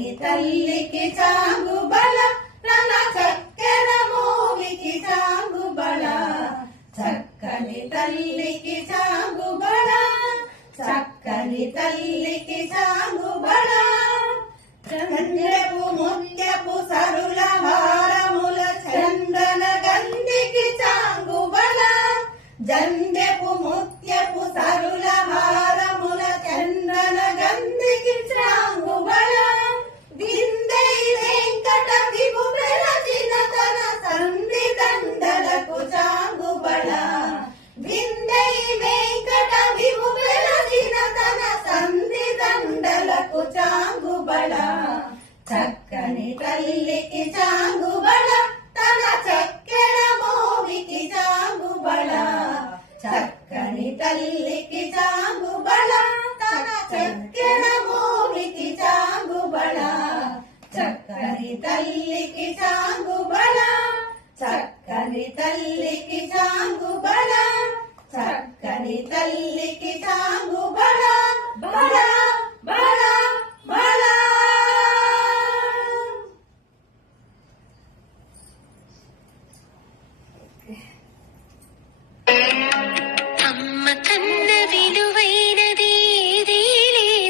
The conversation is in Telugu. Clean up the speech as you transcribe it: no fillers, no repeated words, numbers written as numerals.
చక్కని తల్లికి చాంగుబళ తన చక్కెర మోవికి చాంగుబళ చక్కని తల్లికి చాంగుబళ చక్కని తల్లికి చాంగుబళ చంద్రపు ముత్యపు సరుల హారముల చందన గంధికి చాంగుబళ జంధ్యపు ముత్యపు సరుల హారముల చందన గంధికి చాంగుబళ విందై వెంకట విభు వెలసిన తన సంధి దండలకు చాంగుబళ విందై వెంకట విభు వెలసిన తన సంధి దండలకు చాంగుబళ చక్కని తల్లికి చాంగుబళ తన చక్కెర మోవికి చాంగుబళ చక్కని తల్లికి చాంగుబళ తన చక్కెర మోవికి చాంగుబళ చక్కని తల్లికి చాంగుబళ చక్కని తల్లికి చాంగుబళ చక్కని తల్లికి చాంగుబళ బళ బళ బళ